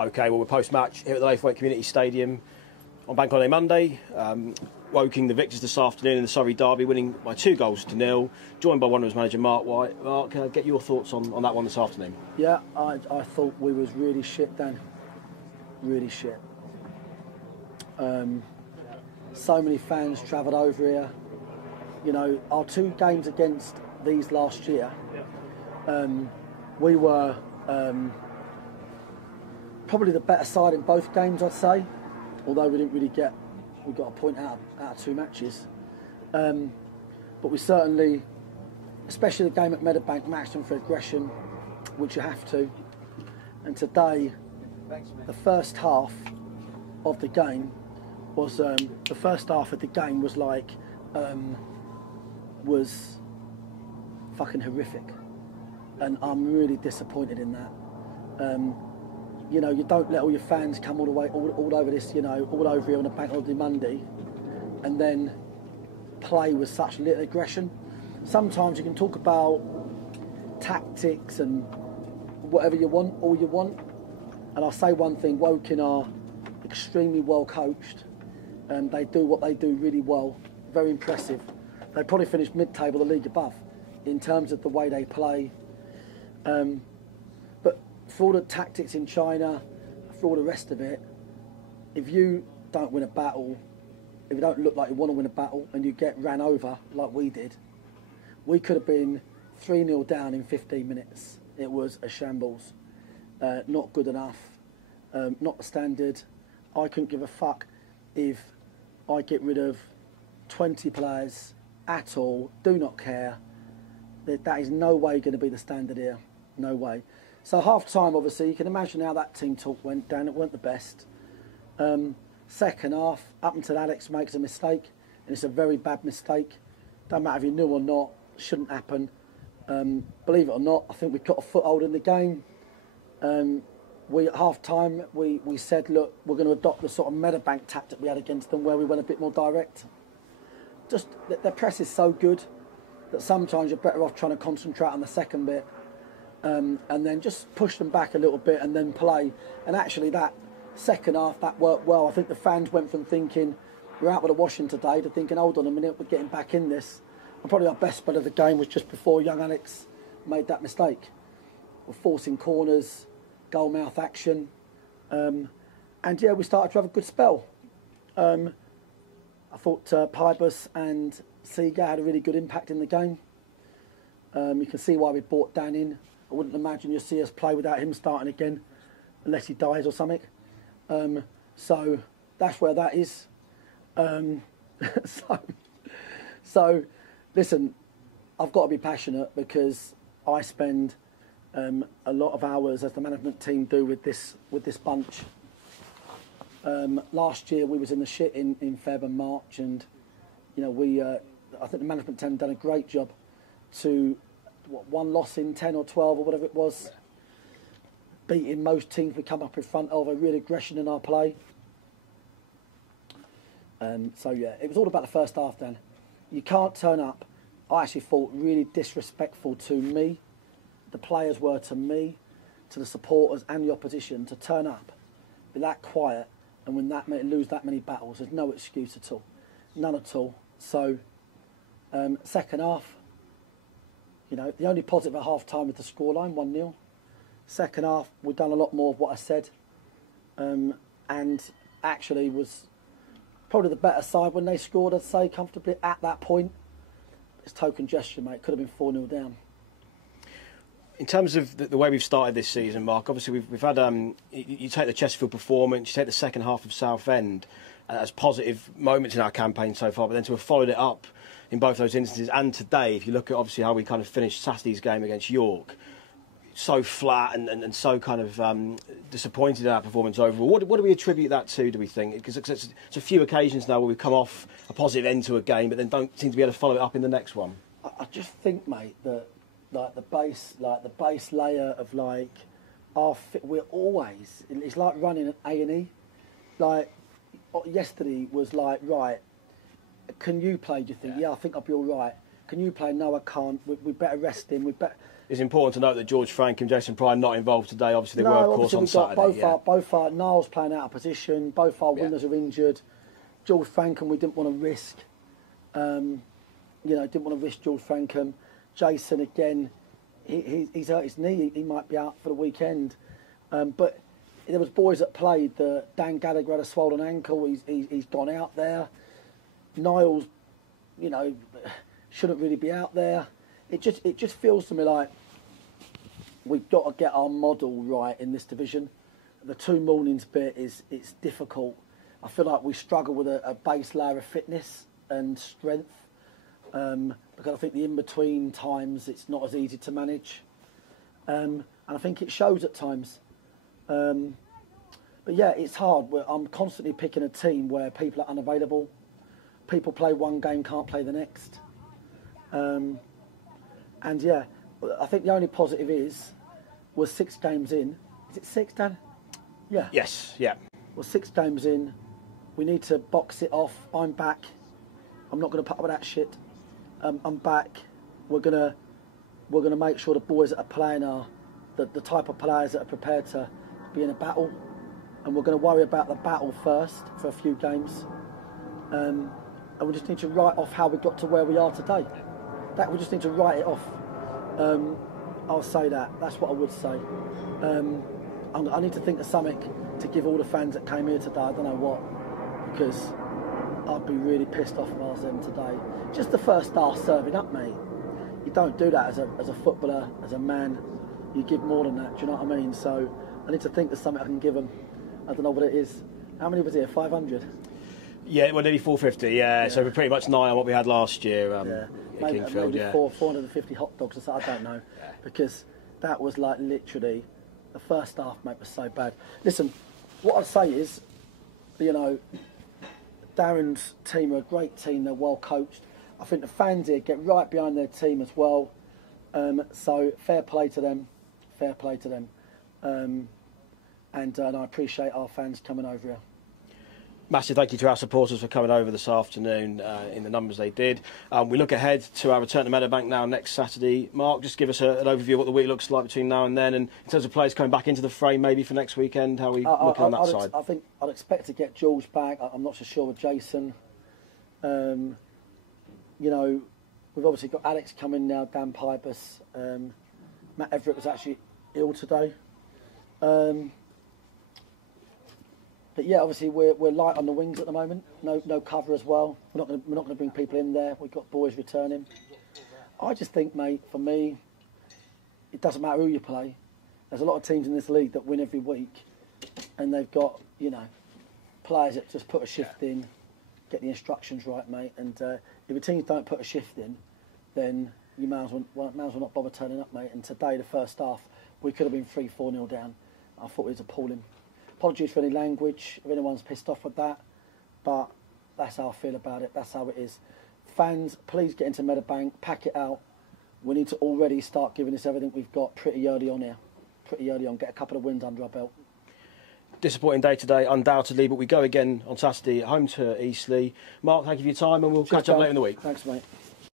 Okay, well, we're post-match here at the Laithwaite Community Stadium on Bank Holiday Monday. Woking the victors this afternoon in the Surrey Derby, winning by 2-0, joined by Wanderers manager Mark White. Mark, can I get your thoughts on that one this afternoon? Yeah, I thought we was really shit, Dan. Really shit. So many fans travelled over here. You know, our 2 games against these last year, we were probably the better side in both games, I'd say. Although we got a point out of 2 matches. But we certainly, especially the game at Meadowbank, matched them for aggression, which you have to. And today, the first half of the game was was fucking horrific, and I'm really disappointed in that. You know, you don't let all your fans come all over this, you know, all over here on a Bank Holiday Monday, and then play with such little aggression. Sometimes you can talk about tactics and whatever you want, all you want, and I'll say one thing: Woking are extremely well coached, and they do what they do really well. Very impressive. They probably finished mid-table, the league above, in terms of the way they play. But for all the tactics in China, for all the rest of it, if you don't win a battle, if you don't look like you want to win a battle, and you get ran over like we did, we could have been 3-0 down in 15 minutes. It was a shambles. Not good enough. Not the standard. I couldn't give a fuck if I get rid of 20 players at all. Do not care. That is no way going to be the standard here. No way. So half time, obviously, you can imagine how that team talk went down. It weren't the best. Second half, up until Alex makes a mistake, and it's a very bad mistake. Don't matter if you knew or not, shouldn't happen. Believe it or not, I think we got a foothold in the game. At half time, we said, look, we're going to adopt the sort of Meadowbank tactic we had against them, where we went a bit more direct. Just their press is so good that sometimes you're better off trying to concentrate on the second bit, and then just push them back a little bit and then play. And actually, that second half, that worked well. I think the fans went from thinking we're out with a washing today to thinking, hold on a minute, we're getting back in this. And probably our best spell of the game was just before young Alex made that mistake. We're forcing corners, goal mouth action, and yeah, we started to have a good spell. I thought Pybus and Seager had a really good impact in the game. You can see why we brought Dan in. I wouldn't imagine you'll see us play without him starting again, unless he dies or something. So that's where that is. So listen, I've got to be passionate because I spend a lot of hours, as the management team do, with this bunch. Last year we was in the shit in Feb and March, and you know I think the management team done a great job to one loss in 10 or 12 or whatever it was, beating most teams we come up in front of, a real aggression in our play. So yeah, it was all about the first half then. You can't turn up. I actually thought really disrespectful to me. The players were to me, to the supporters and the opposition, to turn up, be that quiet and lose that many battles. There's no excuse at all. None at all. So, second half, you know, the only positive at half time was the scoreline, 1-0. Second half, we've done a lot more of what I said, and actually was probably the better side when they scored, I'd say, comfortably at that point. It's token gesture, mate. Could have been 4-0 down. In terms of the way we've started this season, Mark, obviously we've had, you take the Chesterfield performance, you take the second half of Southend as positive moments in our campaign so far, but then to have followed it up in both those instances, and today, if you look at obviously how we kind of finished Saturday's game against York, so flat and so kind of disappointed in our performance overall. What do we attribute that to, do we think? Because it's a few occasions now where we've come off a positive end to a game, but then don't seem to be able to follow it up in the next one. I just think, mate, that the base layer of we're always, it's like running an A&E. Like yesterday was like, right, can you play? Do you think? Yeah, I think I'll be all right. Can you play? No, I can't. We better rest him. it's important to note that George Frank and Jason Pryor not involved today. Obviously, they were, of course, on Saturday. Both our Niles playing out of position. Both our wingers are injured. George Frankham, we didn't want to risk. Didn't want to risk George Frankham. Jason, again, he's hurt his knee. He might be out for the weekend. But there was boys that played. Dan Gallagher had a swollen ankle. He's gone out there. Niles, shouldn't really be out there. It just feels to me like we've got to get our model right in this division. The 2 mornings bit it's difficult. I feel like we struggle with a base layer of fitness and strength because I think the in-between times it's not as easy to manage. And I think it shows at times. But yeah, it's hard. I'm constantly picking a team where people are unavailable. People play one game, can't play the next. And yeah, I think the only positive we're 6 games in. Is it 6, Dan? Yeah. Yes, yeah. We're 6 games in. We need to box it off. I'm back. I'm not going to put up with that shit. I'm back. We're gonna make sure the boys that are playing are the type of players that are prepared to be in a battle, and we're going to worry about the battle first for a few games. And we just need to write off how we got to where we are today. That we just need to write it off. I'll say that. That's what I would say. I need to think of something to give all the fans that came here today. I don't know what, because I'd be really pissed off if I was them today. Just the first half serving up, mate. You don't do that as a footballer, as a man. You give more than that. Do you know what I mean? So I need to think of something I can give them. I don't know what it is. How many was here? 500. Yeah, well, nearly 450. Yeah, so we're pretty much nigh on what we had last year. Maybe Kingfield, 450 hot dogs or something. I don't know, because that was like literally the first half, mate, was so bad. Listen, what I'd say is, Darren's team are a great team. They're well coached. I think the fans here get right behind their team as well. So fair play to them. Fair play to them. And I appreciate our fans coming over here. Massive thank you to our supporters for coming over this afternoon in the numbers they did. We look ahead to our return to Meadowbank now next Saturday. Mark, just give us an overview of what the week looks like between now and then, and in terms of players coming back into the frame maybe for next weekend, how are we looking on that side? I think I'd expect to get George back. I'm not so sure with Jason. We've obviously got Alex coming now, Dan Pipers. Matt Everett was actually ill today. But yeah, obviously we're light on the wings at the moment. No cover as well. We're not going to bring people in there. We've got boys returning. I just think, mate, for me, it doesn't matter who you play. There's a lot of teams in this league that win every week, and they've got players that just put a shift in, get the instructions right, mate. And if the teams don't put a shift in, then you may as well not bother turning up, mate. And today, the first half, we could have been 3-4-0 down. I thought it was appalling. Apologies for any language, if anyone's pissed off with that, but that's how I feel about it. That's how it is. Fans, please get into Meadowbank, pack it out. We need to already start giving us everything we've got pretty early on here. Pretty early on, get a couple of wins under our belt. Disappointing day today, undoubtedly, but we go again on Saturday at home to Eastleigh. Mark, thank you for your time, and we'll catch up later in the week. Thanks, mate.